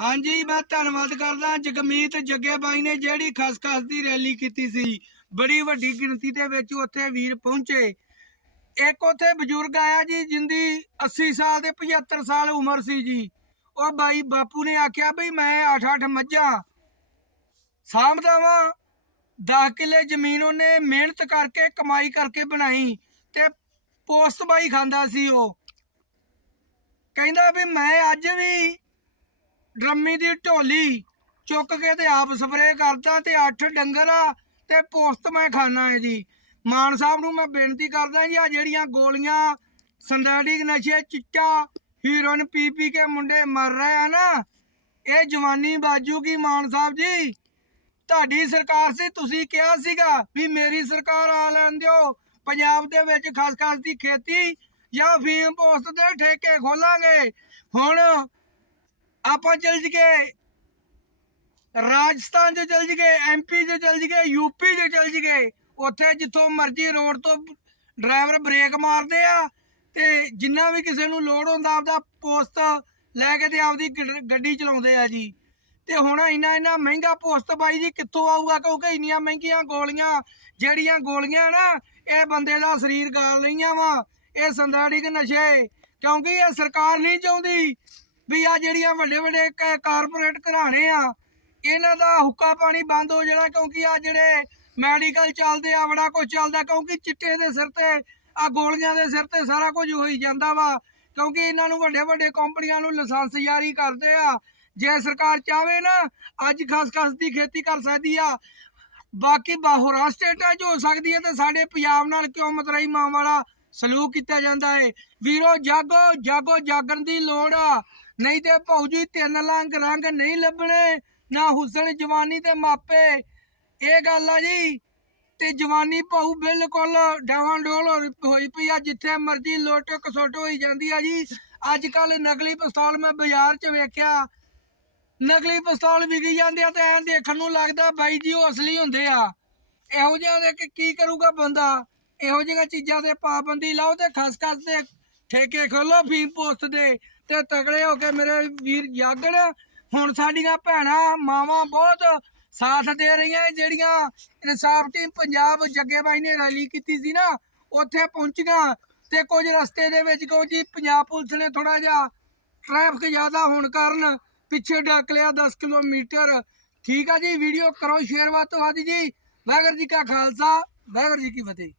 ਹਾਂਜੀ, ਮੈਂ ਧੰਨਵਾਦ ਕਰਦਾ ਜਗਮੀਤ ਜੱਗੇ ਬਾਈ ਨੇ ਜਿਹੜੀ ਖਸਖਸ ਦੀ ਰੈਲੀ ਕੀਤੀ ਸੀ। ਬੜੀ ਵੱਡੀ ਗਿਣਤੀ ਦੇ ਵਿੱਚ ਉੱਥੇ ਵੀਰ ਪਹੁੰਚੇ। ਇੱਕ ਉੱਥੇ ਬਜ਼ੁਰਗ ਆਇਆ ਜੀ, ਜਿੰਦੀ 80 ਸਾਲ ਦੇ 75 ਸਾਲ ਉਮਰ ਸੀ ਜੀ। ਉਹ ਬਾਈ ਬਾਪੂ ਨੇ ਆਖਿਆ ਬਈ ਮੈਂ 8-8 ਮੱਝਾਂ ਸਾਂਭਦਾ ਵਾਂ 10 ਕਿੱਲੇ ਜ਼ਮੀਨ ਉਹਨੇ ਮਿਹਨਤ ਕਰਕੇ, ਕਮਾਈ ਕਰਕੇ ਬਣਾਈ ਤੇ ਪੋਸਤ ਬਾਈ ਖਾਂਦਾ ਸੀ ਉਹ। ਕਹਿੰਦਾ ਵੀ ਮੈਂ ਅੱਜ ਵੀ ਡਰਮੀ ਦੀ ਢੋਲੀ ਚੁੱਕ ਕੇ ਤੇ ਆਪ ਸਪਰੇਅ ਕਰਦਾ ਤੇ ਅੱਠ ਡੰਗਰ ਆ ਤੇ ਪੋਸਤ ਮੈਂ ਖਾਣਾ ਹੈ ਜੀ। ਮਾਨ ਸਾਹਿਬ ਨੂੰ ਮੈਂ ਬੇਨਤੀ ਕਰਦਾ ਜੀ, ਆ ਜਿਹੜੀਆਂ ਗੋਲੀਆਂ ਸੰਦੈਡਿਕ ਨਸ਼ੇ ਚਿੱਟਾ ਹੀਰੋਇਨ ਪੀ ਪੀ ਕੇ ਮੁੰਡੇ ਮਰ ਰਹੇ ਆ ਨਾ, ਇਹ ਜਵਾਨੀ ਬਾਜੂਗੀ ਮਾਨ ਸਾਹਿਬ ਜੀ। ਤੁਹਾਡੀ ਸਰਕਾਰ ਸੀ, ਤੁਸੀਂ ਕਿਹਾ ਸੀਗਾ ਵੀ ਮੇਰੀ ਸਰਕਾਰ ਆ ਲੈਣ ਦਿਓ। ਪੰਜਾਬ ਦੇ ਵਿੱਚ ਖਾਸ ਖਾਸ ਦੀ ਖੇਤੀ ਜਾਂ ਫੀਮ ਪੋਸਟ ਦੇ ਠੇਕੇ ਖੋਲਾਂਗੇ। ਹੁਣ ਆਪਾਂ ਚੱਲ ਜਗੇ ਰਾਜਸਥਾਨ 'ਚ ਚੱਲ ਜਗੇ ਐਮਪੀ 'ਚ ਚੱਲ ਜਗੇ ਯੂਪੀ 'ਚ ਚੱਲ ਜਗੇ ਉੱਥੇ ਜਿੱਥੋਂ ਮਰਜ਼ੀ ਰੋਡ ਤੋਂ ਡਰਾਈਵਰ ਬ੍ਰੇਕ ਮਾਰਦੇ ਆ ਤੇ ਜਿੰਨਾ ਵੀ ਕਿਸੇ ਨੂੰ ਲੋਡ ਹੁੰਦਾ ਆਪਦਾ ਪੋਸਟ ਲੈ ਕੇ ਤੇ ਆਪਦੀ ਗੱਡੀ ਚਲਾਉਂਦੇ ਆ ਜੀ। ਤੇ ਹੁਣ ਇੰਨਾ ਇੰਨਾ ਮਹਿੰਗਾ ਪੋਸਟ ਬਾਈ ਜੀ ਕਿੱਥੋਂ ਆਊਗਾ? ਕਿਉਂਕਿ ਇੰਨੀਆਂ ਮਹਿੰਗੀਆਂ ਗੋਲੀਆਂ, ਜਿਹੜੀਆਂ ਗੋਲੀਆਂ ਨਾ, ਇਹ ਬੰਦੇ ਦਾ ਸਰੀਰ ਗਾਲ ਰਹੀਆਂ ਵਾ, ਇਹ ਸੰਦਾੜਿਕ ਨਸ਼ੇ, ਕਿਉਂਕਿ ਇਹ ਸਰਕਾਰ ਨਹੀਂ ਚਾਹੁੰਦੀ ਵੀ ਆ ਜਿਹੜੀਆਂ ਵੱਡੇ ਵੱਡੇ ਕਾਰਪੋਰੇਟ ਘਰਾਣੇ ਆ, ਇਹਨਾਂ ਦਾ ਹੁੱਕਾ ਪਾਣੀ ਬੰਦ ਹੋ ਜਾਣਾ ਕਿਉਂਕਿ ਆ ਜਿਹੜੇ ਮੈਡੀਕਲ ਚੱਲਦੇ ਆ, ਬੜਾ ਕੁਝ ਚੱਲਦਾ, ਕਿਉਂਕਿ ਚਿੱਟੇ ਦੇ ਸਿਰ ਤੇ ਆ ਗੋਲੀਆਂ ਦੇ ਸਿਰ ਤੇ ਸਾਰਾ ਕੁਝ ਹੋਈ ਜਾਂਦਾ ਵਾ। ਕਿਉਂਕਿ ਇਹਨਾਂ ਨੂੰ ਵੱਡੇ ਵੱਡੇ ਕੰਪਨੀਆਂ ਨੂੰ ਲਾਇਸੈਂਸ ਜਾਰੀ ਕਰਦੇ ਆ। ਜੇ ਸਰਕਾਰ ਚਾਹਵੇ ਨਾ, ਅੱਜ ਖਸਖਸ ਦੀ ਖੇਤੀ ਕਰ ਸਕਦੀ ਆ। ਬਾਕੀ ਬਾਹਰਾਂ ਸਟੇਟਾਂ 'ਚ ਹੋ ਸਕਦੀ ਹੈ ਤੇ ਸਾਡੇ ਪੰਜਾਬ ਨਾਲ ਕਿਉਂ ਮਤਰਾਈ ਮਾਂ ਵਾਲਾ ਸਲੂਕ ਕੀਤਾ ਜਾਂਦਾ ਹੈ ਵੀਰੋ, ਜਾਗੋ ਜਾਗੋ, ਜਾਗਣ ਦੀ ਲੋੜ ਆ। ਨਹੀਂ ਤੇ ਜੀ, ਤਿੰਨ ਲੰਗ ਰੰਗ ਨਹੀਂ ਲੱਭਣੇ, ਨਾ ਹੁਸਨ ਜਵਾਨੀ ਤੇ ਮਾਪੇ। ਇਹ ਗੱਲ ਆ ਜੀ, ਤੇ ਜਵਾਨੀ ਭਾਊ ਬਿਲਕੁਲ ਡਾਵਾਂ ਡੋਲ ਹੋਈ- ਪਈ ਆ, ਜਿੱਥੇ ਮਰਜ਼ੀ ਲੁੱਟ ਕਸੁੱਟ ਹੋਈ ਜਾਂਦੀ ਆ ਜੀ। ਅੱਜ ਕੱਲ ਨਕਲੀ ਪਿਸਤੌਲ ਮੈਂ ਬਾਜ਼ਾਰ 'ਚ ਵੇਖਿਆ। ਨਕਲੀ ਪਿਸਤੌਲ ਵਿਕੀ ਜਾਂਦੇ ਆ ਤੇ ਐਂ ਦੇਖਣ ਨੂੰ ਲੱਗਦਾ ਬਾਈ ਜੀ ਉਹ ਅਸਲੀ ਹੁੰਦੇ ਆ। ਇਹੋ ਜਿਹਾ ਦੇ ਕੇ ਕੀ ਕਰੂਗਾ ਬੰਦਾ? ਇਹੋ ਜਿਹੀਆਂ ਚੀਜ਼ਾਂ ਤੇ ਪਾਬੰਦੀ ਲਾਓ ਤੇ ਖਸ ਖਸ ਦੇ ਠੇਕੇ ਖੋਲੋ ਫੀਮ ਪੋਸਟ ਦੇ ਤੇ ਤਗੜੇ ਹੋ ਕੇ ਮੇਰੇ ਵੀਰ ਜਾਗਣ ਹੁਣ ਸਾਡੀਆਂ ਭੈਣਾਂ, ਮਾਵਾਂ ਬਹੁਤ ਸਾਥ ਦੇ ਰਹੀਆਂ ਜਿਹੜੀਆਂ ਇਨਸਾਫ ਟੀਮ ਪੰਜਾਬ ਜੱਗੇ ਬਾਈ ਨੇ ਰੈਲੀ ਕੀਤੀ ਸੀ ਨਾ, ਉੱਥੇ ਪਹੁੰਚੀਆਂ ਤੇ ਕੁਝ ਰਸਤੇ ਦੇ ਵਿੱਚ ਕੋ ਜੀ, ਪੰਜਾਬ ਪੁਲਿਸ ਨੇ ਥੋੜਾ ਜਿਹਾ ਟ੍ਰੈਫਿਕ ਜ਼ਿਆਦਾ ਹੋਣ ਕਾਰਨ ਪਿੱਛੇ ਡੱਕ ਲਿਆ 10 ਕਿਲੋਮੀਟਰ। ਠੀਕ ਆ ਜੀ ਵੀਡੀਓ ਕਰੋ ਸ਼ੇਅਰ ਵੱਧ ਤੋਂ ਵੱਧ ਜੀ। ਵਾਹਿਗੁਰੂ ਜੀ ਕਾ ਖਾਲਸਾ, ਵਾਹਿਗੁਰੂ ਜੀ ਕੀ ਫਤਿਹ।